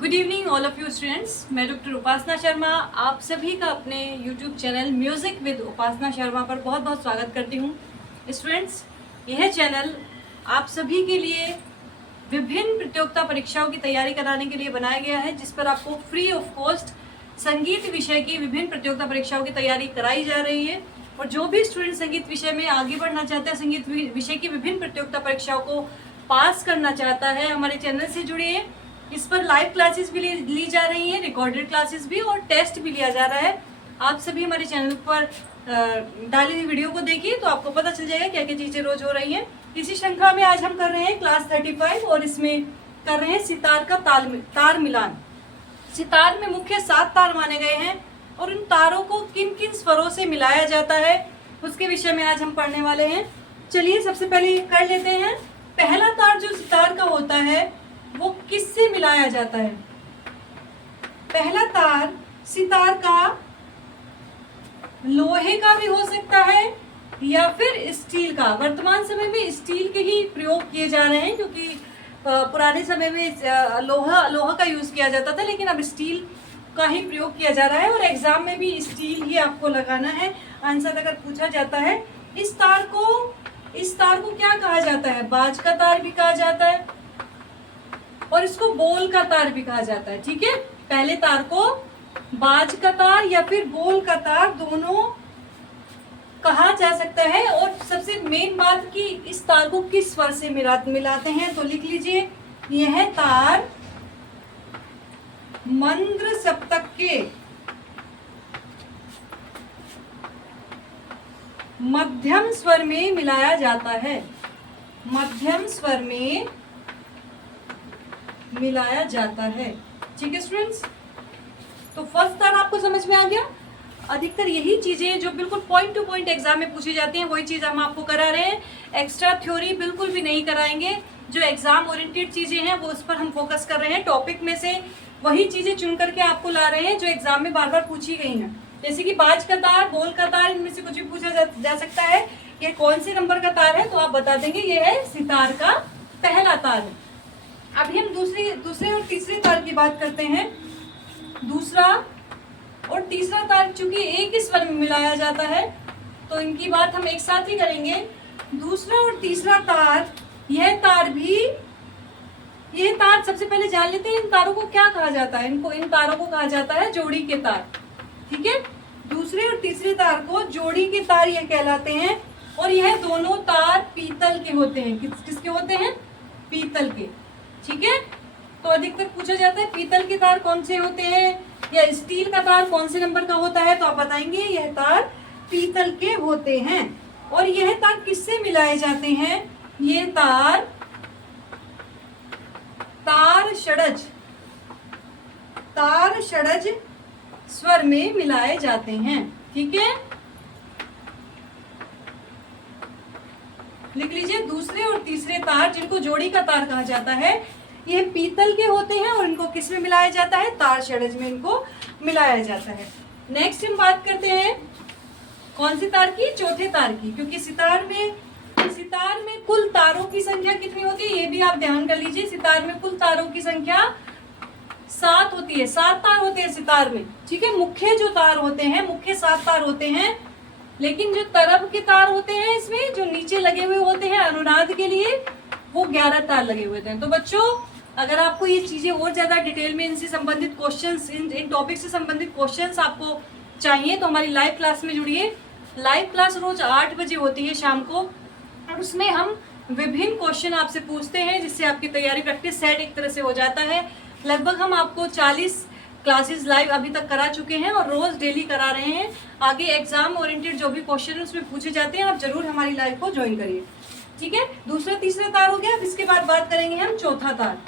Good evening all of you students. मैं doctor उपासना शर्मा आप सभी का अपने यूट्यूब चैनल म्यूज़िक विद उपासना शर्मा पर बहुत बहुत स्वागत करती हूँ। स्टूडेंट्स, यह चैनल आप सभी के लिए विभिन्न प्रतियोगिता परीक्षाओं की तैयारी कराने के लिए बनाया गया है, जिस पर आपको फ्री ऑफ कॉस्ट संगीत विषय की विभिन्न प्रतियोगिता परीक्षाओं की तैयारी कराई जा रही है। और जो भी स्टूडेंट संगीत विषय में आगे बढ़ना चाहता है, संगीत विषय की विभिन्न प्रतियोगिता परीक्षाओं को पास करना चाहता है, हमारे चैनल से जुड़िए। इस पर लाइव क्लासेस भी ली जा रही हैं, रिकॉर्डेड क्लासेस भी, और टेस्ट भी लिया जा रहा है। आप सभी हमारे चैनल पर डाली हुई वीडियो को देखिए तो आपको पता चल जाएगा क्या क्या चीज़ें रोज हो रही हैं। इसी श्रृंखला में आज हम कर रहे हैं क्लास 35 और इसमें कर रहे हैं सितार का तार मिलान। सितार में मुख्य 7 तार माने गए हैं और उन तारों को किन किन स्वरों से मिलाया जाता है उसके विषय में आज हम पढ़ने वाले हैं। चलिए सबसे पहले कर लेते हैं। पहला तार जो सितार का होता है वो किससे मिलाया जाता है? पहला तार सितार का लोहे का भी हो सकता है या फिर स्टील का। वर्तमान समय में स्टील के ही प्रयोग किए जा रहे हैं, क्योंकि पुराने समय में लोहा का यूज किया जाता था, लेकिन अब स्टील का ही प्रयोग किया जा रहा है और एग्जाम में भी स्टील ही आपको लगाना है। आंसर अगर पूछा जाता है, इस तार को क्या कहा जाता है? बाज का तार भी कहा जाता है और इसको बोल का तार भी कहा जाता है। ठीक है, पहले तार को बाज का तार या फिर बोल का तार दोनों कहा जा सकता है। और सबसे मेन बात कि इस तार को किस स्वर से मिलाते हैं, तो लिख लीजिए, यह तार मंद्र सप्तक के मध्यम स्वर में मिलाया जाता है। मध्यम स्वर में मिलाया जाता है। ठीक है स्टूडेंट्स, तो फर्स्ट तार आपको समझ में आ गया। अधिकतर यही चीजें जो बिल्कुल पॉइंट टू पॉइंट एग्जाम में पूछी जाती हैं वही चीज हम आपको करा रहे हैं। एक्स्ट्रा थ्योरी बिल्कुल भी नहीं कराएंगे। जो एग्जाम ओरिएंटेड चीजें हैं वो उस पर हम फोकस कर रहे हैं। टॉपिक में से वही चीजें चुन करके आपको ला रहे हैं जो एग्जाम में बार बार पूछी गई हैं। जैसे कि बाज का तार, बोल का तार, इनमें से कुछ भी पूछा जा सकता है। ये कौन से नंबर का तार है तो आप बता देंगे ये है सितार का पहला तार है। अभी हम दूसरे और तीसरे तार की बात करते हैं। दूसरा और तीसरा तार चूंकि एक ही स्वर में मिलाया जाता है तो इनकी बात हम एक साथ ही करेंगे। दूसरा और तीसरा तार, यह तार सबसे पहले जान लेते हैं इन तारों को क्या कहा जाता है। इन तारों को कहा जाता है जोड़ी के तार। ठीक है, दूसरे और तीसरे तार को जोड़ी के तार ये कहलाते हैं। और यह दोनों तार पीतल के होते हैं। किसके होते हैं? पीतल के। ठीक है, तो अधिकतर पूछा जाता है पीतल के तार कौन से होते हैं या स्टील का तार कौन से नंबर का होता है, तो आप बताएंगे यह तार पीतल के होते हैं। और यह तार किससे मिलाए जाते हैं? ये तार तार षडज स्वर में मिलाए जाते हैं। ठीक है, लिख लीजिए, दूसरे और तीसरे तार जिनको जोड़ी का तार कहा जाता है ये पीतल के होते हैं और इनको किस में मिलाया जाता है? तार षडज में इनको मिलाया जाता है। नेक्स्ट हम बात करते हैं कौन सी तार की? चौथे तार की। क्योंकि सितार में कुल तारों की संख्या कितनी होती है ये भी आप ध्यान कर लीजिए। सितार में कुल तारों की संख्या 7 होती है। 7 तार होते हैं सितार में। ठीक है, मुख्य जो तार होते हैं, मुख्य 7 तार होते हैं, लेकिन जो तरफ के तार होते हैं इसमें जो नीचे लगे हुए होते हैं अनुनाद के लिए, वो 11 तार लगे हुए थे। तो बच्चों, अगर आपको ये चीजें और ज्यादा डिटेल में इनसे संबंधित क्वेश्चंस, इन टॉपिक से संबंधित क्वेश्चंस आपको चाहिए तो हमारी लाइव क्लास में जुड़िए। लाइव क्लास रोज 8 बजे होती है शाम को, और उसमें हम विभिन्न क्वेश्चन आपसे पूछते हैं जिससे आपकी तैयारी प्रैक्टिस सेट एक तरह से हो जाता है। लगभग हम आपको 40 क्लासेस लाइव अभी तक करा चुके हैं और रोज डेली करा रहे हैं। आगे एग्जाम ओरिएंटेड जो भी क्वेश्चन है उसमें पूछे जाते हैं, आप जरूर हमारी लाइव को ज्वाइन करिए। ठीक है, दूसरा तीसरा तार हो गया। अब इसके बाद बात करेंगे हम चौथा तार।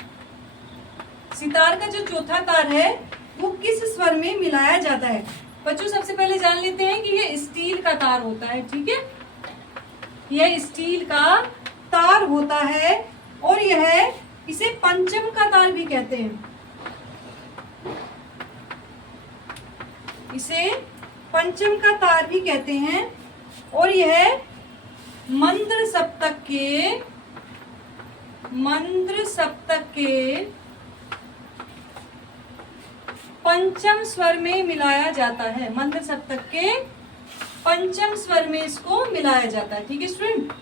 सितार का जो चौथा तार है वो किस स्वर में मिलाया जाता है? बच्चों, सबसे पहले जान लेते हैं कि ये स्टील का तार होता है। ठीक है, यह स्टील का तार होता है और यह इसे पंचम का तार भी कहते हैं। इसे पंचम का तार भी कहते हैं और यह मंद्र सप्तक के पंचम स्वर में मिलाया जाता है। मंद सप्तक के पंचम स्वर में इसको मिलाया जाता है। ठीक है स्टूडेंट,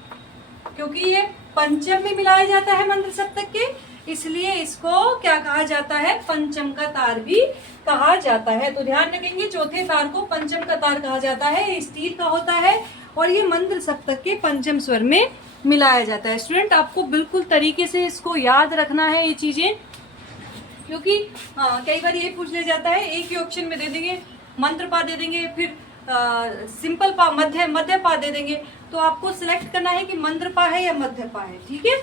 क्योंकि ये पंचम में मिलाया जाता है मंद सप्तक के, इसलिए इसको क्या कहा जाता है, पंचम का तार भी कहा जाता है। तो ध्यान रखेंगे, चौथे तार को पंचम का तार कहा जाता है, स्टील का होता है और ये मंद सप्तक के पंचम स्वर में मिलाया जाता है। स्टूडेंट आपको बिल्कुल तरीके से इसको याद रखना है ये चीजें, क्योंकि कई बार ये पूछ ले जाता है, एक ही ऑप्शन में दे देंगे, मंत्र पा दे देंगे, फिर सिंपल पा, मध्य पा दे देंगे, तो आपको सिलेक्ट करना है कि मंत्र पा है या मध्य पा है। ठीक है,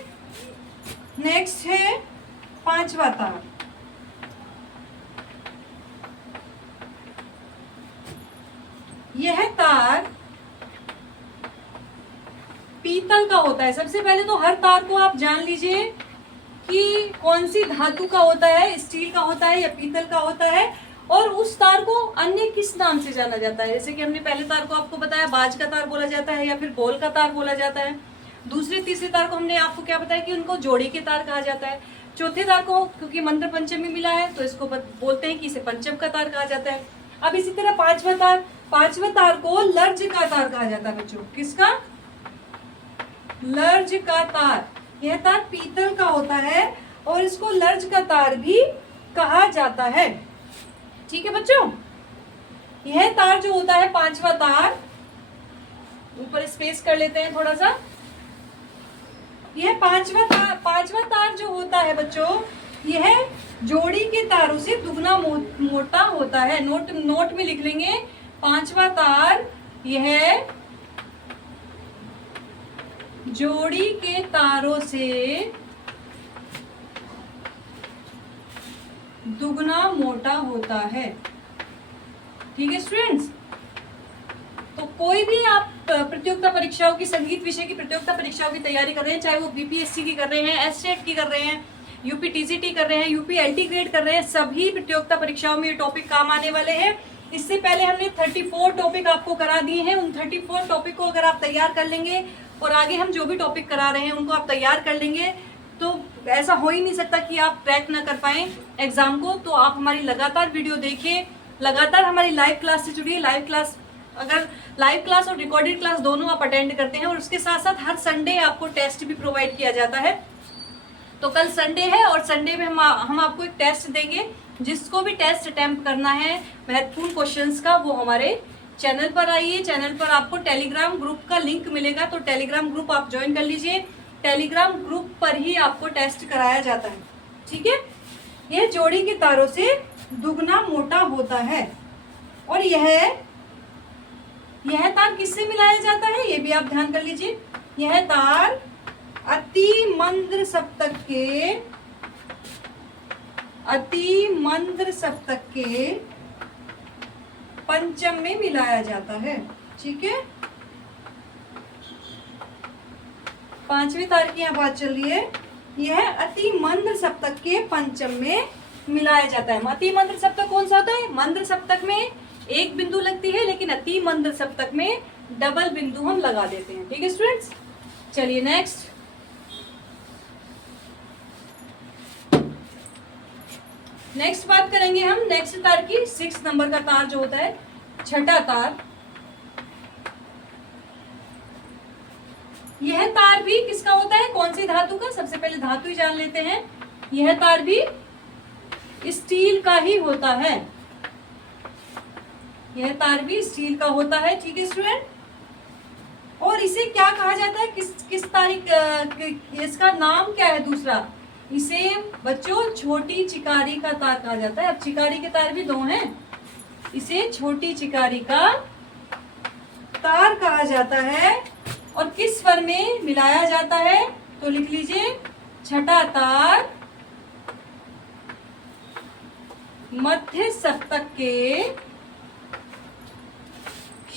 नेक्स्ट है पांचवा तार। यह तार पीतल का होता है। सबसे पहले तो हर तार को आप जान लीजिए कि कौन सी धातु का होता है, स्टील का होता है या पीतल का होता है, और उस तार को अन्य किस नाम से जाना जाता है। जैसे कि हमने पहले तार को आपको बताया बाज का तार बोला जाता है या फिर बोल का तार बोला जाता है। दूसरे तीसरे तार को हमने आपको क्या बताया कि उनको जोड़ी के तार कहा जाता है। चौथे तार को क्योंकि मंत्र पंचम में मिला है तो इसको बोलते हैं कि इसे पंचम का तार कहा जाता है। अब इसी तरह पांचवा तार को लर्ज का तार कहा जाता है बच्चों। किसका? लर्ज का तार। यह तार पीतल का होता है और इसको लर्ज का तार भी कहा जाता है। ठीक है बच्चों, यह तार जो होता है पांचवा तार, ऊपर स्पेस कर लेते हैं थोड़ा सा। यह पांचवा तार जो होता है बच्चों, यह जोड़ी के तारों से दुगना मोटा होता है। नोट में लिख लेंगे, पांचवा तार यह जोड़ी के तारों से दुगना मोटा होता है। ठीक है स्टूडेंट्स, तो कोई भी आप प्रतियोगिता परीक्षाओं की, संगीत विषय की प्रतियोगिता परीक्षाओं की तैयारी कर रहे हैं, चाहे वो बीपीएससी की कर रहे हैं, एसटेट की कर रहे हैं, यूपी टीजीटी कर रहे हैं, यूपी एलटी ग्रेड कर रहे हैं, सभी प्रतियोगिता परीक्षाओं में ये टॉपिक काम आने वाले हैं। इससे पहले हमने 34 टॉपिक आपको करा दिए हैं। उन 34 टॉपिक को अगर आप तैयार कर लेंगे और आगे हम जो भी टॉपिक करा रहे हैं उनको आप तैयार कर लेंगे, तो ऐसा हो ही नहीं सकता कि आप क्रैक ना कर पाएं एग्जाम को। तो आप हमारी लगातार वीडियो देखिए, लगातार हमारी लाइव क्लास से जुड़िए। लाइव क्लास और रिकॉर्डेड क्लास दोनों आप अटेंड करते हैं, और उसके साथ साथ हर संडे आपको टेस्ट भी प्रोवाइड किया जाता है। तो कल संडे है और संडे में हम आपको एक टेस्ट देंगे। जिसको भी टेस्ट अटेम्प्ट करना है महत्वपूर्ण क्वेश्चंस का, वो हमारे चैनल पर आइए। चैनल पर आपको टेलीग्राम ग्रुप का लिंक मिलेगा, तो टेलीग्राम ग्रुप आप ज्वाइन कर लीजिए। टेलीग्राम ग्रुप पर ही आपको टेस्ट कराया जाता है। ठीक है, यह जोड़ी के तारों से दुगना मोटा होता है। और यह तार किससे मिलाया जाता है, ये भी आप ध्यान कर लीजिए। यह तार अति मंद सप्तक के पंचम में मिलाया जाता है। ठीक है, पांचवी तार की यहाँ बात चल रही है। यह अति मंद सप्तक के पंचम में मिलाया जाता है। अति मंद सप्तक कौन सा होता है? मंद सप्तक में एक बिंदु लगती है, लेकिन अति मंद सप्तक में डबल बिंदु हम लगा देते हैं। ठीक है स्टूडेंट्स, चलिए नेक्स्ट बात करेंगे हम नेक्स्ट तार की। 6 नंबर का तार जो होता है, छठा तार। यह तार भी किसका होता है, कौन सी धातु का? सबसे पहले धातु ही जान लेते हैं। यह तार भी स्टील का ही होता है। यह तार भी स्टील का होता है। ठीक है स्टूडेंट, और इसे क्या कहा जाता है, किस तारीख, इसका नाम क्या है दूसरा? इसे बच्चों छोटी चिकारी का तार कहा जाता है। अब चिकारी के तार भी 2 हैं, इसे छोटी चिकारी का तार कहा जाता है। और किस स्वर में मिलाया जाता है, तो लिख लीजिए, छठा तार मध्य सप्तक के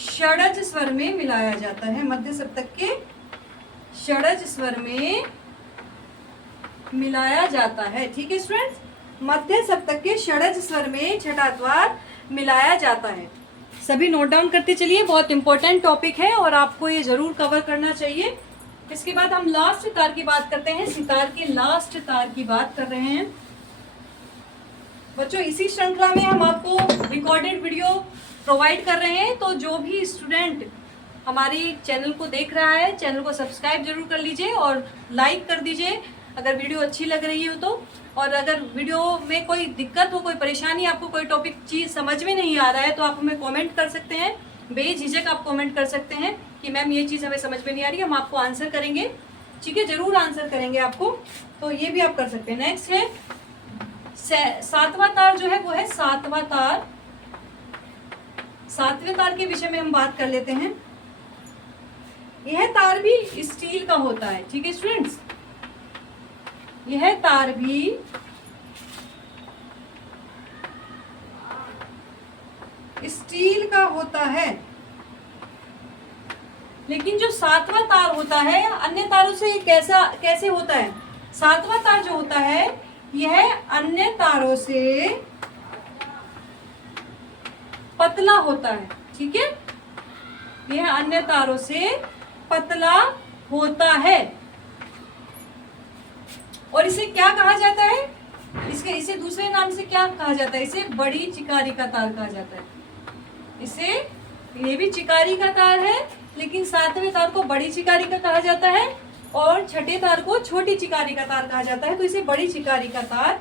षडज स्वर में मिलाया जाता है। मध्य सप्तक के षडज स्वर में मिलाया जाता है। ठीक है स्टूडेंट्स, मध्य सप्तक के षडज स्वर में छठा तार मिलाया जाता है। सभी नोट डाउन करते चलिए, बहुत इंपॉर्टेंट टॉपिक है और आपको ये जरूर कवर करना चाहिए। इसके बाद हम लास्ट तार की बात करते हैं। सितार के लास्ट तार की बात कर रहे हैं बच्चों इसी श्रृंखला में हम आपको रिकॉर्डेड वीडियो प्रोवाइड कर रहे हैं, तो जो भी स्टूडेंट हमारी चैनल को देख रहा है, चैनल को सब्सक्राइब जरूर कर लीजिए और लाइक कर दीजिए अगर वीडियो अच्छी लग रही हो तो। और अगर वीडियो में कोई दिक्कत हो, कोई परेशानी, आपको कोई टॉपिक चीज़ समझ में नहीं आ रहा है, तो आप हमें कमेंट कर सकते हैं, बेझिझक आप कमेंट कर सकते हैं कि मैम ये चीज़ हमें समझ में नहीं आ रही, हम आपको आंसर करेंगे। ठीक है, जरूर आंसर करेंगे आपको, तो ये भी आप कर सकते हैं। नेक्स्ट है सातवां तार जो है वो है सातवां तार। सातवें तार के विषय में हम बात कर लेते हैं। यह तार भी स्टील का होता है। ठीक है स्टूडेंट्स, यह तार भी स्टील का होता है, लेकिन जो सातवां तार होता है अन्य तारों से कैसे होता है? सातवां तार जो होता है यह अन्य तारों से पतला होता है। ठीक है, यह अन्य तारों से पतला होता है और इसे क्या कहा जाता है? इसे दूसरे नाम से क्या कहा जाता है? इसे बड़ी चिकारी का तार कहा जाता है। ये भी चिकारी का तार है, लेकिन सातवें तार को बड़ी चिकारी का कहा जाता है और छठे तार को छोटी चिकारी का तार कहा जाता है, तो इसे बड़ी चिकारी का तार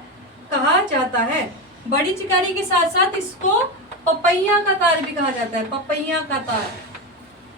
कहा जाता है। बड़ी चिकारी के साथ साथ इसको पपैया का तार भी कहा जाता है, पपैया का तार।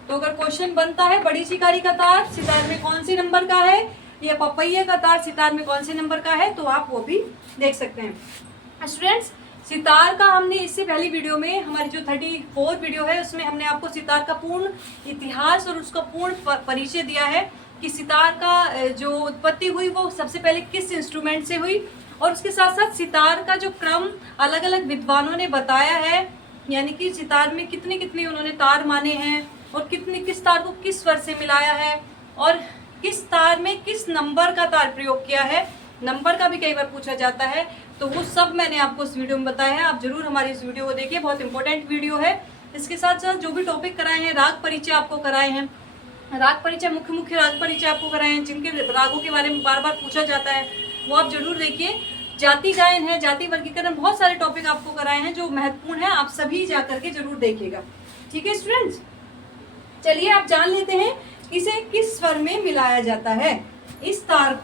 तो अगर क्वेश्चन बनता है बड़ी चिकारी का तार सितार में कौन सी नंबर का है, या पपैया का तार सितार में कौन से नंबर का है, तो आप वो भी देख सकते हैं। स्टूडेंट्स, सितार का हमने इससे पहली वीडियो में, हमारी जो 34 वीडियो है उसमें हमने आपको सितार का पूर्ण इतिहास और उसका पूर्ण परिचय दिया है कि सितार का जो उत्पत्ति हुई वो सबसे पहले किस इंस्ट्रूमेंट से हुई, और उसके साथ साथ सितार का जो क्रम अलग अलग विद्वानों ने बताया है, यानी कि सितार में कितने कितने उन्होंने तार माने हैं और किस तार को किस स्वर से मिलाया है और किस तार में किस नंबर का तार प्रयोग किया है। नंबर का भी कई बार पूछा जाता है, तो वो सब मैंने आपको इस वीडियो में बताया है। आप जरूर हमारी इस वीडियो को देखिए, बहुत इंपॉर्टेंट वीडियो है। इसके साथ साथ जो भी टॉपिक कराए हैं, राग परिचय आपको कराए हैं, राग परिचय, मुख्य राग परिचय आपको कराए हैं, जिनके रागों के बारे में बार बार पूछा जाता है, वो आप जरूर देखिए। जाति गायन है, जाति वर्गीकरण, बहुत सारे टॉपिक आपको कराए हैं जो महत्वपूर्ण है, आप सभी जाकर के जरूर देखिएगा। ठीक है स्टूडेंट्स, चलिए आप जान लेते हैं इसे किस स्वर में मिलाया जाता है। इस तार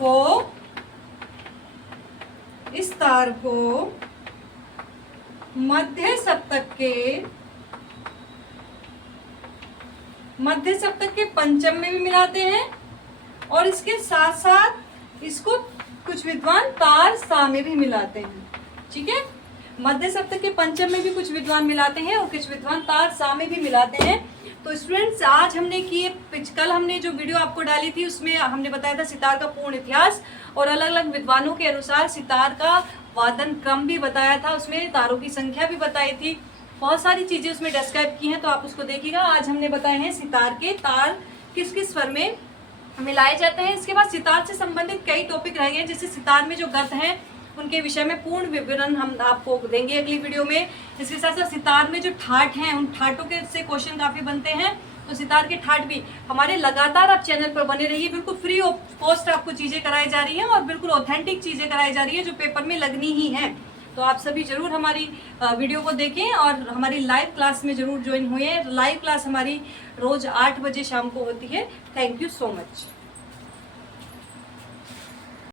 को मध्य सप्तक के पंचम में भी मिलाते हैं और इसके साथ साथ इसको कुछ विद्वान तार सा में भी मिलाते हैं। ठीक है, मध्य सप्तक के पंचम में भी कुछ विद्वान मिलाते हैं और कुछ विद्वान तार सा में भी मिलाते हैं। तो स्टूडेंट्स, आज हमने कल हमने जो वीडियो आपको डाली थी उसमें हमने बताया था सितार का पूर्ण इतिहास और अलग अलग विद्वानों के अनुसार सितार का वादन क्रम भी बताया था, उसमें तारों की संख्या भी बताई थी, बहुत सारी चीजें उसमें डिस्क्राइब की हैं, तो आप उसको देखिएगा। आज हमने बताए हैं सितार के तार किस किस स्वर में मिलाए जाते हैं। इसके बाद सितार से संबंधित कई टॉपिक रह गए, जैसे सितार में जो गर्त हैं उनके विषय में पूर्ण विवरण हम आपको देंगे अगली वीडियो में। इसके साथ साथ सितार में जो ठाट हैं, उन ठाटों के से क्वेश्चन काफ़ी बनते हैं, तो सितार के ठाट भी हमारे लगातार आप चैनल पर बने रहिए। बिल्कुल फ्री ऑफ कॉस्ट आपको चीज़ें कराई जा रही हैं और बिल्कुल ऑथेंटिक चीज़ें कराई जा रही है जो पेपर में लगनी ही है। तो आप सभी जरूर हमारी वीडियो को देखें और हमारी लाइव क्लास में जरूर ज्वाइन हुए। लाइव क्लास हमारी रोज़ 8 बजे शाम को होती है। Thank you so much.